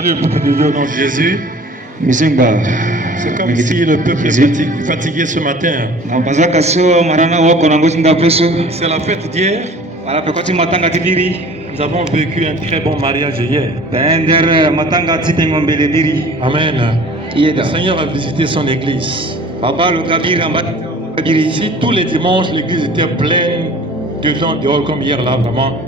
salue le peuple de Dieu au nom de Jésus. C'est comme si le peuple est fatigué ce matin. C'est la fête d'hier. Nous avons vécu un très bon mariage hier. Amen. Le Seigneur a visité son église. Si tous les dimanches l'église était pleine, dedans, dehors, comme hier là, vraiment.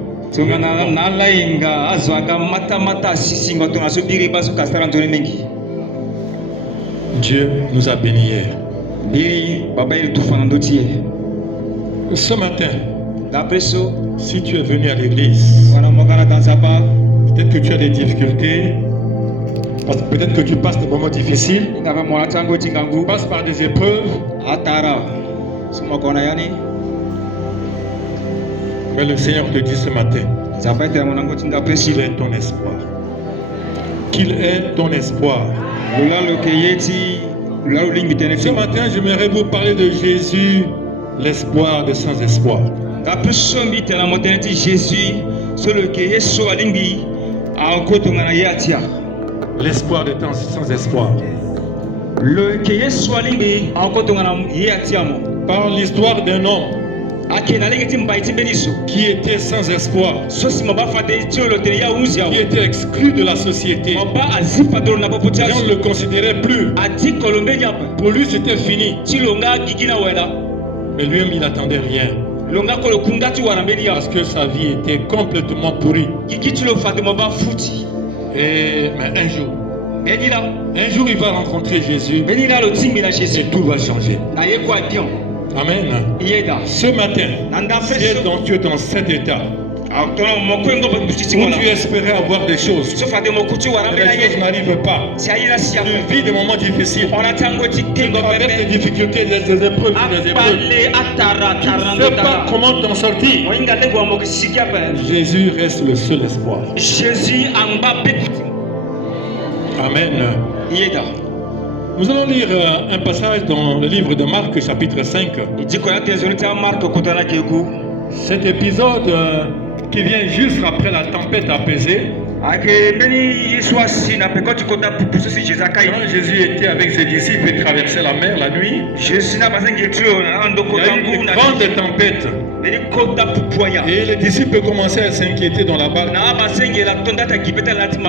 Dieu nous a bénis hier. Ce matin, si tu es venu à l'église, peut-être que tu as des difficultés, peut-être que tu passes des moments difficiles, tu passes par des épreuves, mais le Seigneur te dit ce matin qu'il est ton espoir. Qu'il est ton espoir. Ce matin, j'aimerais vous parler de Jésus, l'espoir des sans espoir. L'espoir des temps sans espoir. Par l'histoire d'un homme qui était sans espoir, qui était exclu de la société. On ne le considérait plus. Pour lui, c'était fini. Mais lui-même, il n'attendait rien. Parce que sa vie était complètement pourrie. Et un jour, il va rencontrer Jésus. Et tout va changer. Amen. Ce matin, si tu es dans cet état où tu espérais avoir des choses, mais les choses n'arrivent pas, tu vis des moments difficiles, tu traverses des difficultés, des épreuves, tu ne sais pas comment t'en sortir. Jésus reste le seul espoir. Amen. Nous allons lire un passage dans le livre de Marc, chapitre 5. Cet épisode qui vient juste après la tempête apaisée. Quand Jésus était avec ses disciples et traversait la mer la nuit, il y a eu une grande tempête. Et les disciples commençaient à s'inquiéter dans la barque.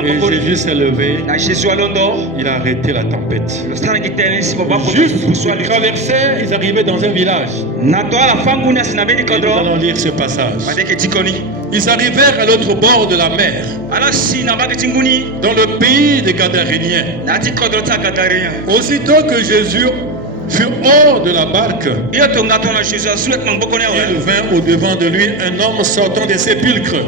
Et Jésus s'est levé. Il a arrêté la tempête. Juste ils traversaient, ils arrivaient dans un village. Et nous allons lire ce passage. Ils arrivèrent à l'autre bord de la mer, dans le pays des Gadaréniens. Aussitôt que Jésus fut hors de la barque, il vint au-devant de lui un homme sortant des sépulcres.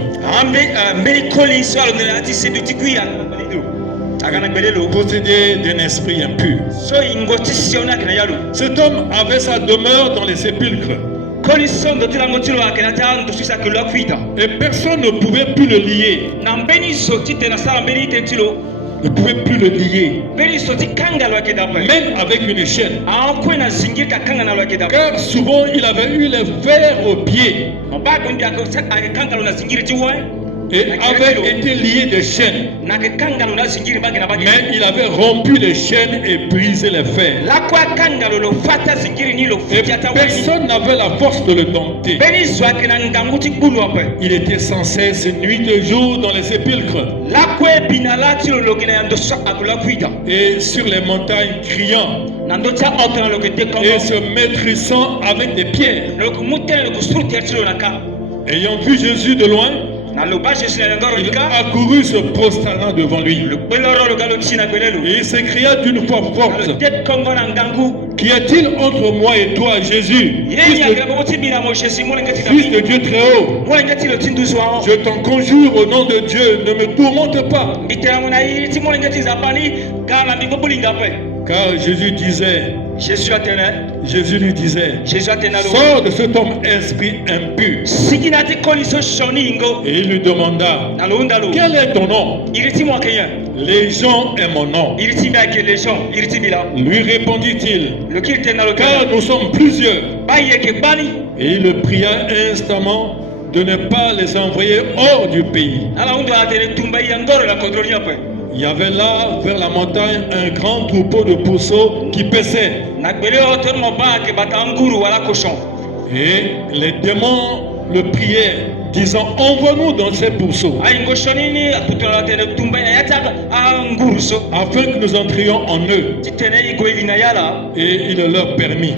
Possédé d'un esprit impur. Cet homme avait sa demeure dans les sépulcres. Et personne ne pouvait plus le lier. Ne pouvait plus le lier. Même avec une chaîne. Car souvent il avait eu les vers aux pieds. Et avait été lié de chaînes. Mais il avait rompu les chaînes et brisé les fers. Et personne n'avait la force de le dompter. Il était sans cesse nuit et jour dans les sépulcres. Et sur les montagnes criant. Et se maîtrisant avec des pierres. Ayant vu Jésus de loin, il a accouru se prosternant devant lui. Et il s'écria d'une voix forte: Qu'y a-t-il entre moi et toi, Jésus, Fils de Dieu très haut? Je t'en conjure au nom de Dieu, ne me tourmente pas. Car Jésus lui disait, sors de cet homme esprit impur. Et il lui demanda, quel est ton nom? Légion est mon nom. Lui répondit-il, car nous sommes plusieurs. Et il le pria instamment de ne pas les envoyer hors du pays. il y avait là, vers la montagne, un grand troupeau de pourceaux qui paissaient. Et les démons le priaient, disant, envoie-nous dans ces pourceaux, afin que nous entrions en eux. Et il leur permit.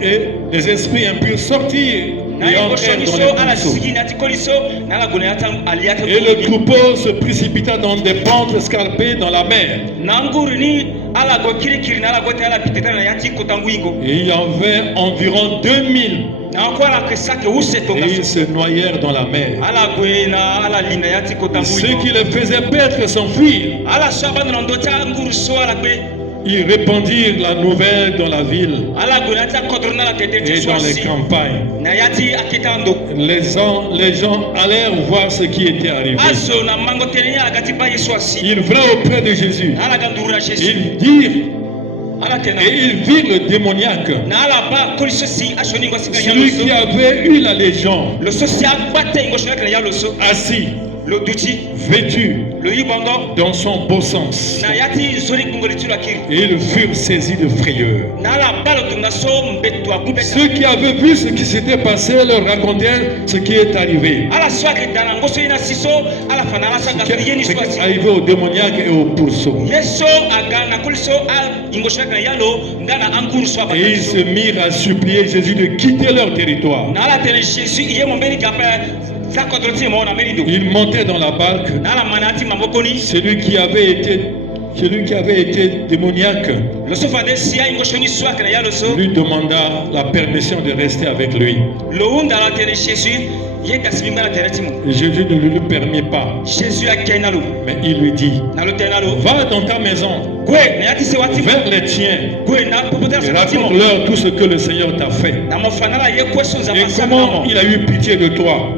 Et les esprits impurs sortirent et entrèrent dans les pourceaux. Et le troupeau se précipita dans des pentes escarpées dans la mer. Et il y avait environ 2000. Et ils se noyèrent dans la mer. Ceux qui les faisaient perdre s'enfuirent. Ils répandirent la nouvelle dans la ville et dans les campagnes. Les gens allèrent voir ce qui était arrivé. Ils vinrent auprès de Jésus. Ils dirent, et ils virent le démoniaque, celui qui avait eu la légion, assis, vêtu dans son beau sens. Et ils furent saisis de frayeur. Ceux qui avaient vu ce qui s'était passé leur racontèrent ce qui est arrivé. Ce qui est arrivé au démoniaque et au pourceau. Et ils se mirent à supplier Jésus de quitter leur territoire. Il montait dans la barque. Celui qui avait été démoniaque lui demanda la permission de rester avec lui. Et Jésus ne lui permit pas. Mais il lui dit, va dans ta maison, vers les tiens, et raconte-leur tout ce que le Seigneur t'a fait. Et comment il a eu pitié de toi.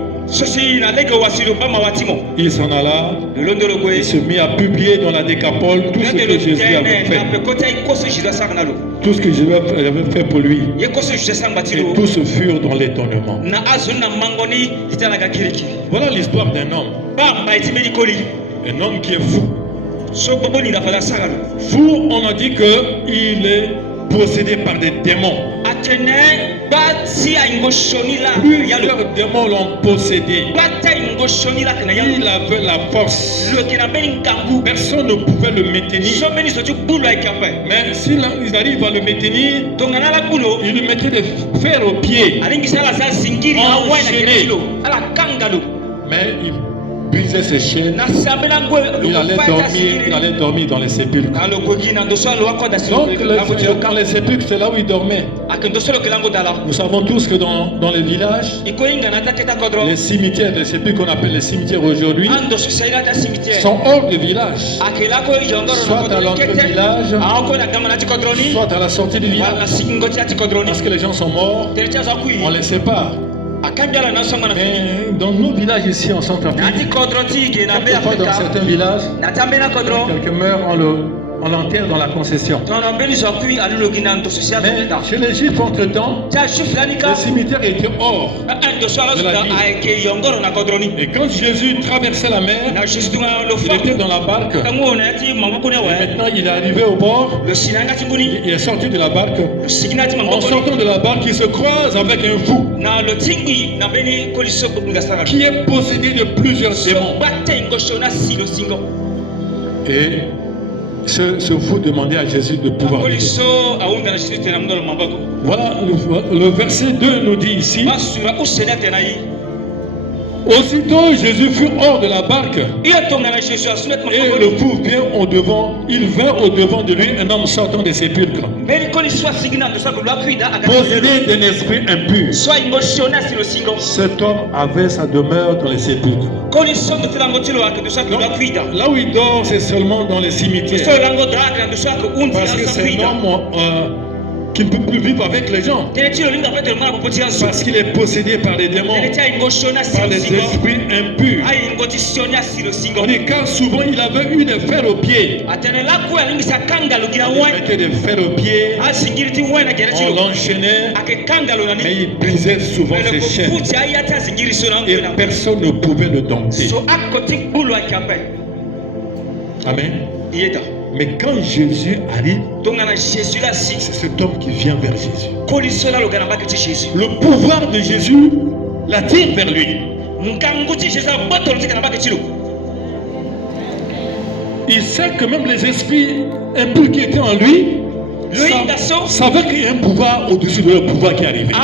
Il s'en alla, il se mit à publier dans la Décapole tout ce que Jésus avait fait. Tout ce que Jésus avait fait pour lui. Et tous furent dans l'étonnement. Voilà l'histoire d'un homme. Un homme qui est fou. Fou, on a dit qu'il est possédé par des démons. Plusieurs démons l'ont possédé. Il avait la force. Personne ne pouvait le maintenir. Mais s'il arrive à le maintenir, il lui mettait des fers aux pieds, enchaîné. Mais il brisait ses chaînes. Il allait dormir dans les sépulcres. Donc dans les sépulcres, c'est là où il dormait. Nous savons tous que dans les villages, les cimetières, les sépulcres qu'on appelle les cimetières aujourd'hui, sont hors du village. Soit à l'entrée du village, soit à la sortie du village. Parce que les gens sont morts, on les sépare. Mais dans nos villages ici en Centrafrique, quelquefois dans certains villages, quelqu'un meurt, on l'enterre dans la concession. Mais chez les Juifs entre-temps, les cimetières étaient hors de la ville. Et quand Jésus traversait la mer, il était dans la barque. Et maintenant il est arrivé au bord. Il est sorti de la barque. En sortant de la barque, il se croise avec un fou qui est possédé de plusieurs démons. Et ce fou demandait à Jésus de pouvoir l'aider. Voilà, le verset 2 nous dit ici. Aussitôt Jésus fut hors de la barque et le fou vient il vint au devant de lui un homme sortant des sépulcres, possédé d'un esprit impur. Cet homme avait sa demeure dans les sépulcres. Là où il dort, c'est seulement dans les cimetières, parce que c'est un homme qui ne peut plus vivre avec les gens, parce qu'il est possédé par les démons, par les esprits impurs. On dit car souvent il avait eu des fers aux pieds. On mettait des fers aux pieds, on l'enchaînait, mais il brisait souvent ses chaînes et personne ne pouvait le dompter. Amen. Mais quand Jésus arrive, c'est cet homme qui vient vers Jésus. Le pouvoir de Jésus l'attire vers lui. Il sait que même les esprits impurs qui étaient en lui savaient qu'il y a un pouvoir au-dessus de leur pouvoir qui arrivait.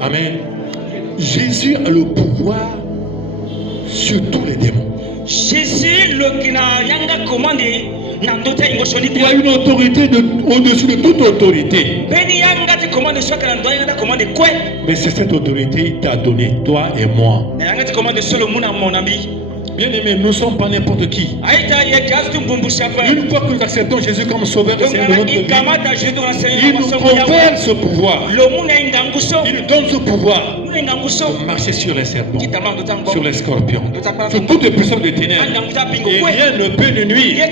Amen. Jésus a le pouvoir sur tous les démons. Jésus, il a une autorité au-dessus de toute autorité. Mais c'est cette autorité qu'il t'a donnée, toi et moi. Bien aimé, nous ne sommes pas n'importe qui. Une fois que nous acceptons Jésus comme sauveur et Seigneur de notre vie, il nous confère ce pouvoir. Il nous donne ce pouvoir de marcher sur les serpents, sur les scorpions, sur toutes les puissances des ténèbres. Et rien ne peut nous nuire.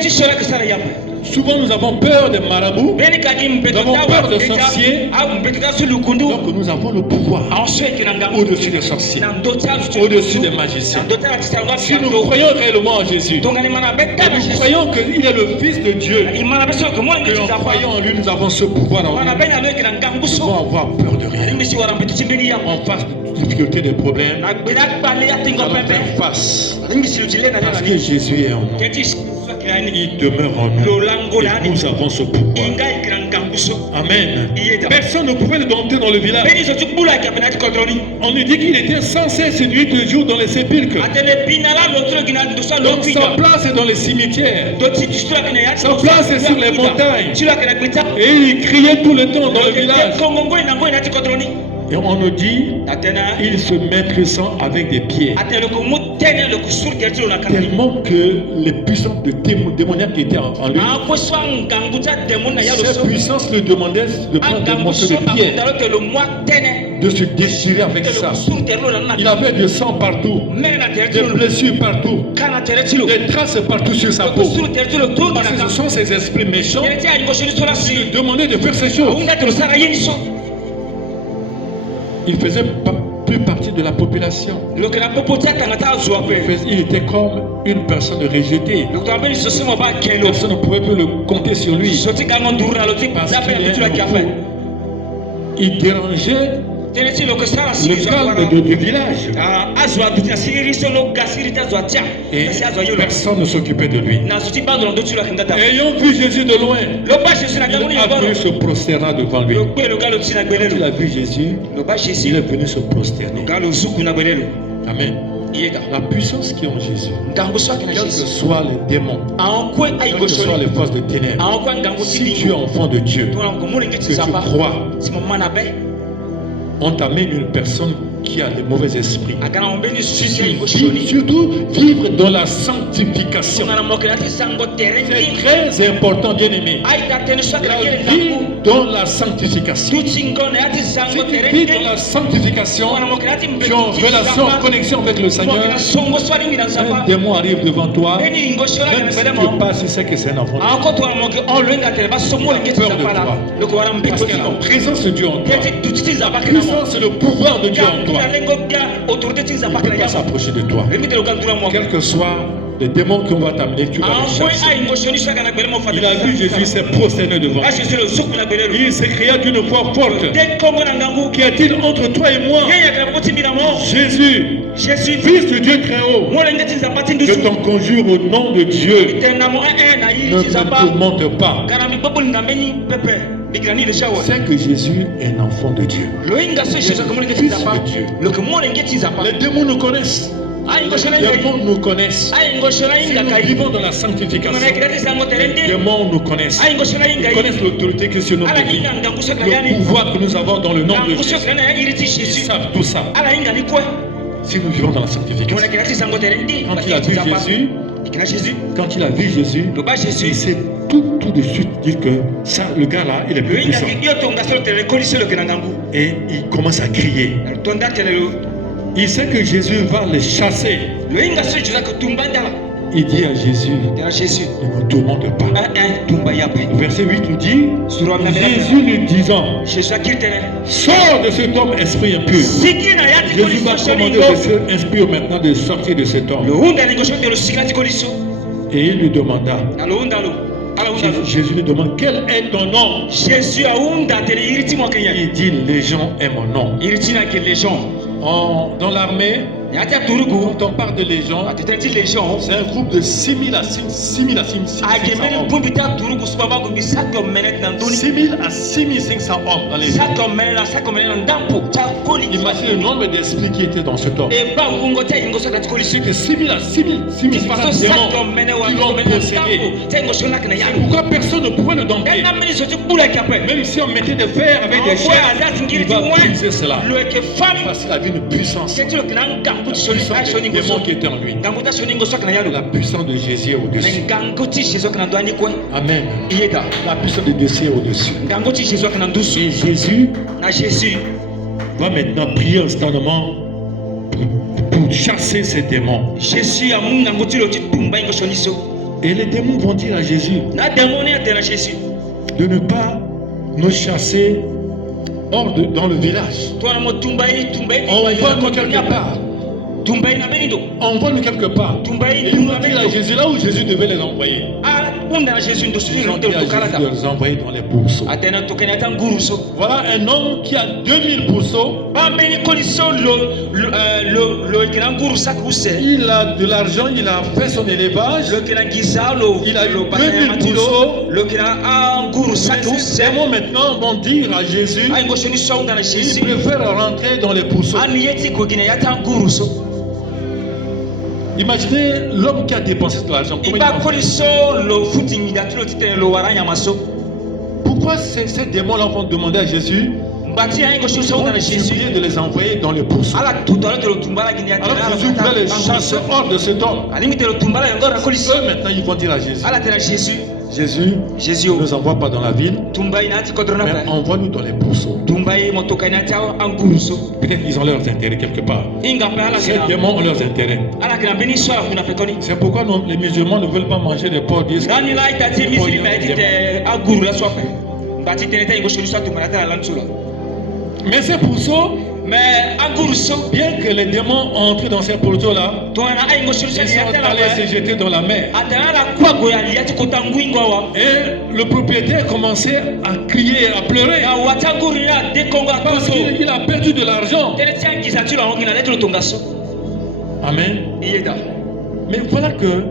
Souvent nous avons peur des marabouts, nous avons peur des sorciers, donc nous avons le pouvoir au-dessus des sorciers, au-dessus des magiciens. Si nous croyons réellement en Jésus, nous croyons qu'il est le Fils de Dieu, que en croyant en lui, nous avons ce pouvoir en lui. Nous devons avoir peur de rien. En face de difficultés, des problèmes, nous allons faire face, parce que Jésus est en nous. Il demeure en nous et nous avons ce pouvoir. Amen. Personne ne pouvait le dompter dans le village. On nous dit qu'il était sans cesse nuit et jour dans les sépulcres. Donc sa place est dans les cimetières. Sa place est sur les montagnes. Et il criait tout le temps dans le village. Et on nous dit, il se maîtrissant avec des pierres. Tellement que les puissances de démoniaques qui étaient en lui, cette puissance lui demandait de prendre des morceaux de pierre, de se déchirer avec ça. Il avait du sang partout, des blessures partout, des traces partout sur sa peau. Parce que ce sont ces esprits méchants qui lui demandaient de faire ces choses. Il faisait plus partie de la population. Il était comme une personne rejetée. Personne ne pouvait plus le compter sur lui. Parce qu'il il dérangeait le calme du village. Et personne ne s'occupait de lui. Ayant vu Jésus de loin, il a venu se prosterner devant lui. Quand il a vu Jésus, il est venu se prosterner. Amen. La puissance qui est en Jésus, quels que soient les démons, quelles que soient les forces de ténèbres, si tu es enfant de Dieu, que tu crois, on t'amène une personne qui a des mauvais esprits. Surtout vivre dans la sanctification. C'est très important, bien aimé. Vivre dans la sanctification. Si tu vis dans la sanctification, tu es en relation, en connexion avec le Seigneur. Un démon arrive devant toi. Même si tu passes, tu sais que c'est un enfant. Il a peur de toi. Parce qu'il y a la présence de Dieu en toi. La puissance et le pouvoir de Dieu en toi. Il ne peut pas s'approcher de toi. Quel que soit les démons qu'on va t'amener, tu vas les chasser. Il a vu Jésus s'est prosterné devant. Il s'écria d'une voix forte: qu'y a-t-il entre toi et moi, Jésus, Fils de Dieu très haut? Je t'en conjure au nom de Dieu, ne me tourmente pas. C'est que Jésus est un enfant de Dieu. Fils de Dieu. Les démons nous connaissent. Les démons nous connaissent. Si nous vivons dans la sanctification, les démons nous connaissent. Ils connaissent l'autorité que sur notre vie, le pouvoir que nous avons dans le nom de Jésus. Ils savent tout ça. Si nous vivons dans la sanctification, quand il a vu Jésus, il s'est tout de suite dit que ça, le gars là, il est plus puissant. Et il commence à crier. Il sait que Jésus va les chasser. Il dit à Jésus, ne me tourmente pas. Verset 8 nous dit, Jésus lui disant, sors de cet homme esprit impur. Jésus va commander à cet esprit maintenant de sortir de cet homme. Et il lui demanda, Jésus lui demande, quel est ton nom? Il dit, Légion est mon nom. Dans l'armée, quand on parle de légion, c'est un groupe de 6 000 à 6 500 hommes dans les imaginez le nombre d'esprits qui étaient dans cet homme. C'était 6 000 à 6 500 démons qui l'ont possédé. Pourquoi personne ne pouvait le dompter? Même si on mettait des fers avec des chairs, il va briser cela. Parce qu'il avait une puissance. La puissance des démons qui était en lui. La puissance de Jésus est au-dessus. Amen. La puissance de Jésus est au-dessus. Et Jésus va maintenant prier instantanément pour chasser ces démons. Et les démons vont dire à Jésus de ne pas nous chasser dans le village. Envoie-nous quelque part. Envoie-nous quelque part. Et ils vont dire à Jésus là où Jésus devait les envoyer. Ils ont dit à Jésus de les envoyer dans les pourceaux. Voilà un homme qui a 2000 pourceaux. Il a de l'argent, il a fait son élevage. Il a eu 2000 pourceaux. Ces démons maintenant vont dire à Jésus, il préfère rentrer dans les pourceaux. Imaginez l'homme qui a dépensé de l'argent. Pourquoi ces démons-là vont demander à Jésus de les envoyer dans les pourceaux? Alors Jésus voulait les chasser hors de cet homme. Eux maintenant ils vont dire à Jésus, Jésus ne nous envoie pas dans la ville, mais envoie-nous dans les pourceaux. Peut-être qu'ils ont leurs intérêts quelque part. Ces démons ont leurs intérêts. C'est pourquoi les musulmans ne veulent pas manger des porcs d'Israël. Mais ces pourceaux, bien que les démons entrent dans ces pourceaux-là, ils sont allés se jeter dans la mer. Et le propriétaire commençait à crier, à pleurer. Parce qu'il a perdu de l'argent. Amen. Mais voilà que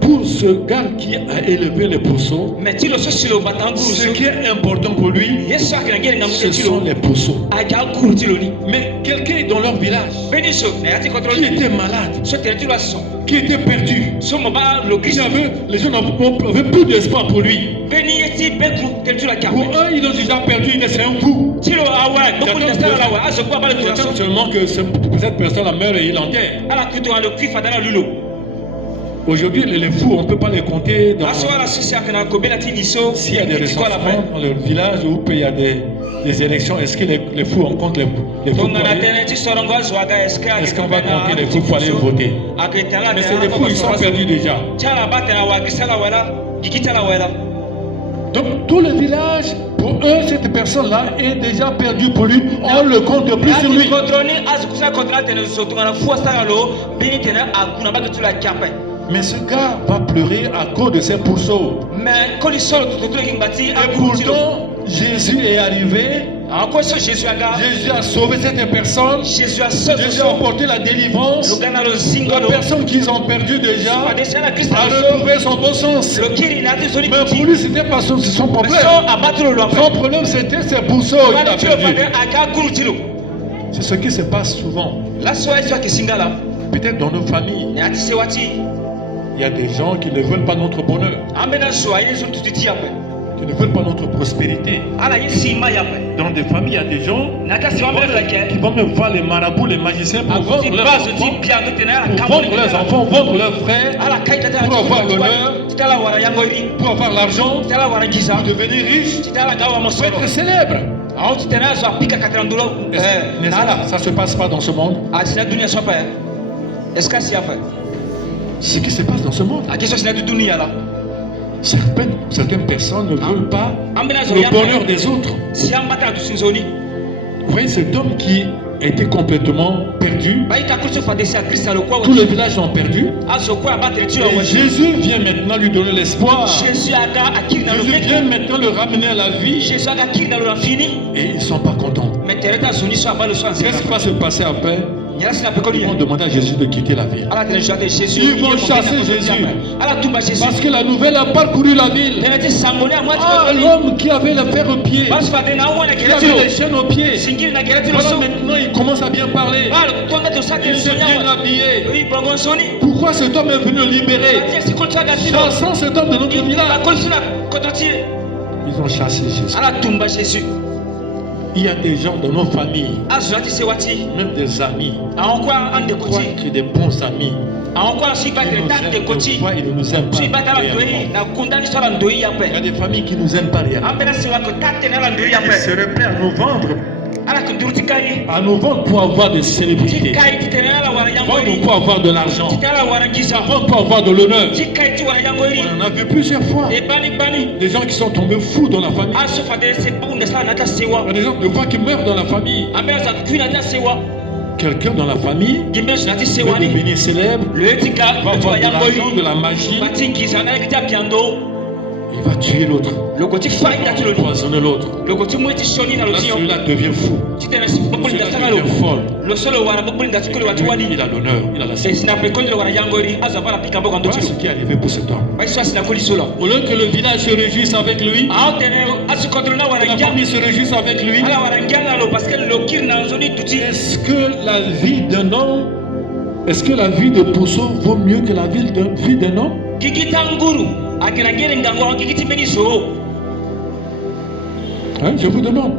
pour ce gars qui a élevé les pourceaux, ce qui est important pour lui, ce sont les pourceaux. Mais quelqu'un est dans leur village qui était malade, qui était perdu, les gens n'avaient plus d'espoir pour lui. Pour eux, ils ont déjà perdu, c'est un coup. J'attends seulement que cette personne meure et il l'enterre. Aujourd'hui, les fous, on ne peut pas les compter s'il y a des recensements dans le village ou il y a des élections. Est-ce que les fous, on compte les fous? Est-ce qu'on va compter les fous pour aller voter? Mais c'est des fous, ils sont perdus déjà. Donc tout le village, pour eux, cette personne-là est déjà perdue pour lui. On ne le compte plus sur lui. Mais ce gars va pleurer à cause de ses pourceaux. Et pourtant, Jésus est arrivé. Jésus a sauvé cette personne. Jésus a apporté la délivrance. La personne qu'ils ont perdue déjà a retrouvé son bon sens. Mais pour lui, ce n'était pas son problème. Son problème, c'était ses pourceaux. Il a perdu. C'est ce qui se passe souvent. Peut-être dans nos familles. Il y a des gens qui ne veulent pas notre bonheur, qui ne veulent pas notre prospérité. Dans des familles, il y a des gens qui vont même voir les marabouts, les magiciens pour vendre leurs enfants, vendre leurs frères, pour avoir l'honneur, pour avoir l'argent, pour devenir riche, pour être célèbre. Ça ne se passe pas dans ce monde. ce qui se passe dans ce monde. Certaines personnes ne veulent pas le bonheur des autres. Vous voyez cet homme qui était complètement perdu. Tous les villages l'ont perdu. Et Jésus vient maintenant lui donner l'espoir. Jésus vient maintenant le ramener à la vie. Et ils ne sont pas contents. Qu'est-ce qui va se passer après? Ils vont demander à Jésus de quitter la ville. Ils vont chasser Jésus. Parce que la nouvelle a parcouru la ville. Ah, l'homme qui avait le fer au pied, qui avait les chaînes aux pieds. Voilà, maintenant il commence à bien parler. Il s'est bien habillé. Pourquoi cet homme est venu le libérer? Chassons cet homme de notre village. Ils ont chassé Jésus. Il y a des gens dans nos familles, même des amis, qui sont des bons amis. Ils ne nous aiment pas. Il y a des familles qui ne nous aiment pas réellement. Ils seraient prêts à nous vendre. À nous vendre pour avoir des célébrités, vendre pour avoir de l'argent, vendre pour avoir de l'honneur. On en a vu plusieurs fois. Des gens qui sont tombés fous dans la famille. Il y a des gens de fois qui meurent dans la famille. Quelqu'un dans la famille veut devenir célèbre, va avoir de l'argent, de la magie. Il va tuer l'autre. Il va empoisonner l'autre. Là, celui-là devient fou. Celui-là devient folle. Il a l'honneur, il a la sécurité. Voilà ce qui est arrivé pour cet homme. Au lieu que le village se réjouisse avec lui, la famille se réjouisse avec lui. Est-ce que la vie d'un homme, est-ce que la vie de Pousseau vaut mieux que la vie d'un homme? Hein, je vous demande.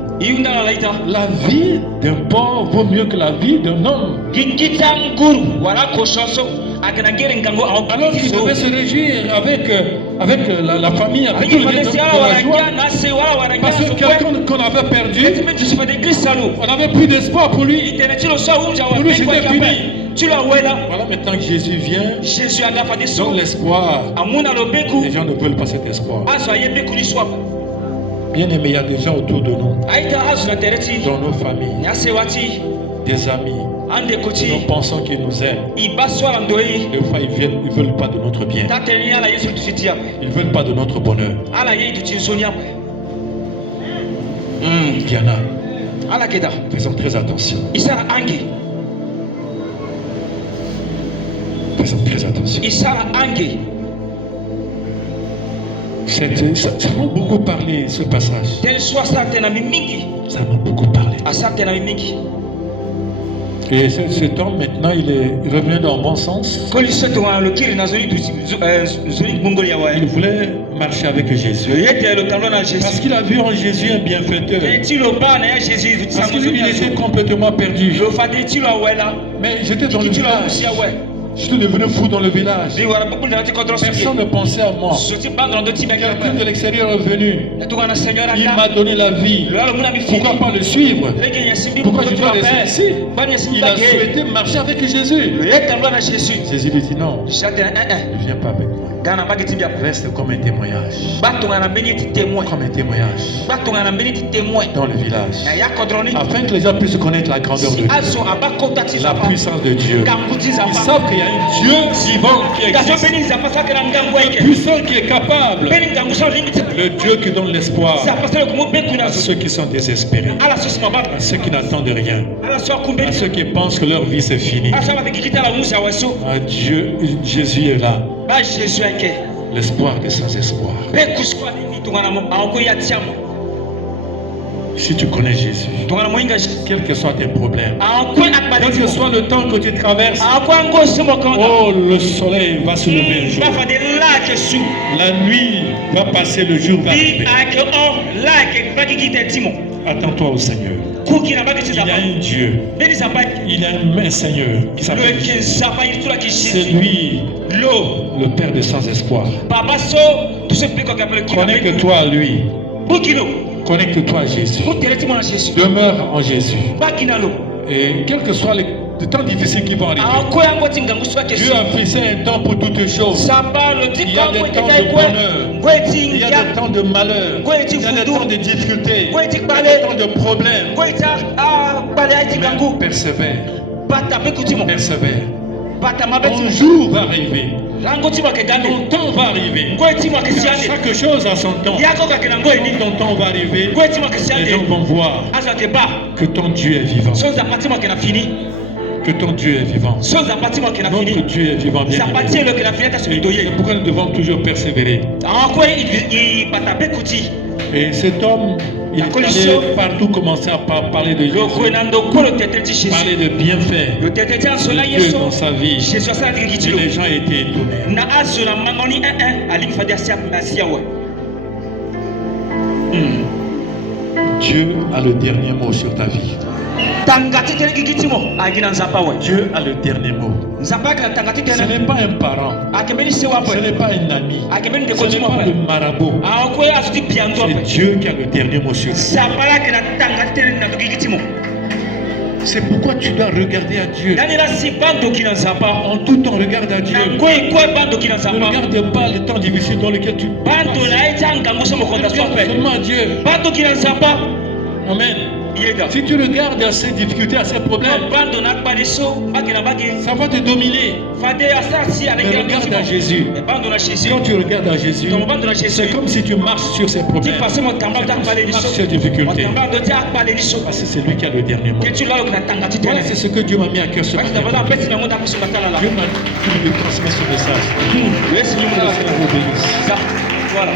La vie d'un pauvre vaut mieux que la vie d'un homme. Alors qu'il devait se réjouir avec la famille, avec tous les gens de la joie. Parce que quelqu'un qu'on avait perdu, on n'avait plus d'espoir pour lui. Pour lui, c'était fini. Voilà, maintenant que Jésus vient, donne l'espoir. Les gens ne veulent pas cet espoir. Bien aimé, il y a des gens autour de nous, dans nos familles, des amis. Nous pensons qu'ils nous aiment. Des fois, ils ne veulent pas de notre bien. Ils ne veulent pas de notre bonheur. Diana, faisons très attention. Faisons très attention. Ça m'a beaucoup parlé, ce passage. Ça m'a beaucoup parlé. Et cet homme, maintenant, il est revenu dans le bon sens. Il voulait marcher avec Jésus. Parce qu'il a vu en Jésus un bienfaiteur. Parce qu'il était complètement perdu. Mais j'étais dans le village. Je suis devenu fou dans le village. Personne ne pensait à moi. Quelqu'un de l'extérieur est venu. Il m'a donné la vie. Pourquoi pas le suivre? Pourquoi je dois rester ici? Il a souhaité marcher avec Jésus. Jésus lui dit non. Ne viens pas avec moi. Reste comme un témoignage. Comme un témoignage. Dans le village. Afin que les gens puissent connaître la grandeur de Dieu. La puissance de Dieu. Ils savent qu'il y a un Dieu vivant qui existe. Un puissant qui est capable. Le Dieu qui donne l'espoir à ceux qui sont désespérés. À ceux qui n'attendent rien. À ceux qui pensent que leur vie c'est fini. Dieu, Jésus est là. L'espoir des sans-espoir. Si tu connais Jésus, quels que soient tes problèmes, quel que soit le temps que tu traverses, oh, le soleil va se lever un jour. La nuit va passer, le jour va arriver. Attends-toi au Seigneur. Il y a un Dieu. Il y a un Seigneur qui s'appelle Jésus. C'est lui, le Père des sans-espoir. Connecte-toi à lui. Connecte-toi à Jésus. Demeure en Jésus. Et quelles que soient Des temps difficiles qui vont arriver. Dieu a fixé un temps pour toutes choses. Il y a des temps de bonheur. Il y a des temps de malheur. Il y a des temps de difficultés. Il y a des temps de problèmes. Mais persévère. Persévère. Ton jour va arriver. Ton temps va arriver. Chaque chose a son temps. Quand ton temps va arriver, les gens vont voir que ton Dieu est vivant. Que ton Dieu est vivant. Notre Dieu est vivant bien. C'est pourquoi nous devons toujours persévérer. Et cet homme, il est allé partout commencer à parler de Jésus, parler de bienfaits de Dieu dans sa vie. Et les gens étaient étonnés. Dieu a le dernier mot sur ta vie. Dieu a le dernier mot. Ce n'est pas un parent. Ce n'est pas un ami. Ce n'est pas le marabout. C'est Dieu qui a le dernier mot sur toi. C'est pourquoi tu dois regarder à Dieu. En tout temps, regarde à Dieu. Ne regarde pas le temps difficile dans lequel tu passes. Seulement à Dieu. Amen. Si tu regardes à ces difficultés, à ces problèmes, ça va te dominer. Mais regarde à Jésus. Quand tu regardes à Jésus, c'est comme si tu marches sur ces problèmes. Tu marches sur ces difficultés. Parce que c'est lui qui a le dernier mot. Voilà, c'est ce que Dieu m'a mis à cœur ce matin. Dieu m'a dit de transmettre ce message. Que le Seigneur vous bénisse. Voilà.